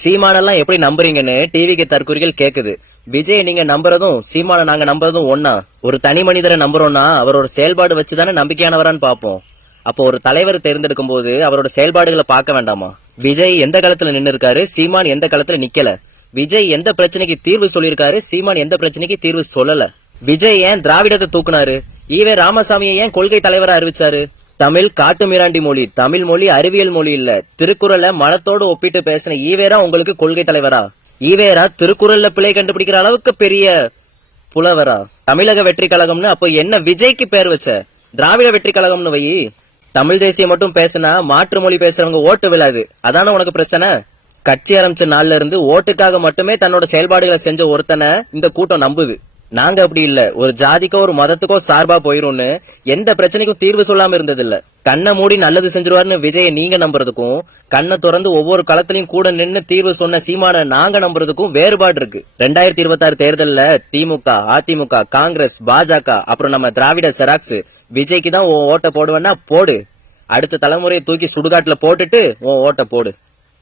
சீமானெல்லாம் எப்படி நம்புறீங்கன்னு டிவிக்கு தற்கொலைகள் கேக்குது. விஜய் நீங்க நம்புறதும் சீமான நாங்க நம்புறதும் ஒன்னா? ஒரு தனி மனிதரை நம்புறோம்னா அவரோட செயல்பாடு வச்சுதானே நம்பிக்கையானவரான்னு பாப்போம். அப்போ ஒரு தலைவர் தேர்ந்தெடுக்கும் போது அவரோட செயல்பாடுகளை பார்க்க வேண்டாமா? விஜய் எந்த காலத்துல நின்னு இருக்காரு, சீமான் எந்த காலத்துல நிக்கல. விஜய் எந்த பிரச்சனைக்கு தீர்வு சொல்லியிருக்காரு, சீமான் எந்த பிரச்சனைக்கு தீர்வு சொல்லல. விஜய் ஏன் திராவிடத்தை தூக்குனாரு, ஈவே ராமசாமியை ஏன் கொள்கை தலைவரா அறிவிச்சாரு? தமிழ் காட்டு மிராண்டி மொழி, தமிழ் மொழி அறிவியல் மொழி இல்ல. திருக்குறளை மனத்தோடு ஒப்பிட்டு பேசின ஈவேரா உங்களுக்கு கொள்கை தலைவரா? ஈவேரா திருக்குறள்ல பிழை கண்டுபிடிக்கிற அளவுக்கு பெரிய புலவரா? தமிழக வெற்றி கழகம்னு அப்போ என்ன விஜய்க்கு பேர் வச்ச? திராவிட வெற்றி கழகம்னு வை. தமிழ் தேசியம் மட்டும் பேசினா மாற்று மொழி பேசுறவங்க ஓட்டு விழாது, அதான உனக்கு பிரச்சனை? கட்சி ஆரம்பிச்ச நாள்ல இருந்து ஓட்டுக்காக மட்டுமே தன்னோட செயல்பாடுகளை செஞ்ச ஒருத்தனை இந்த கூட்டம் நம்புது. நாங்க அப்படி இல்ல, ஒரு ஜாதிக்கோ ஒரு மதத்துக்கோ சார்பா போயிரும்னு எந்த பிரச்சனைக்கும் தீர்வு சொல்லாம இருந்தது இல்ல. கண்ணை மூடி நல்லது செஞ்சிருவாருன்னு விஜய நீங்க நம்புறதுக்கும், கண்ணை திறந்து ஒவ்வொரு களத்திலையும் கூட நின்னு தீர்வு சொன்ன சீமான நாங்க நம்புறதுக்கும் வேறுபாடு இருக்கு. 2026 தேர்தல்ல திமுக, அதிமுக, காங்கிரஸ், பாஜக, அப்புறம் நம்ம திராவிட செராக்ஸ் விஜய்க்கு தான் உன் ஓட்ட போடுவேன்னா போடு. அடுத்த தலைமுறையை தூக்கி சுடுகாட்டுல போட்டுட்டு உன் ஓட்ட போடு.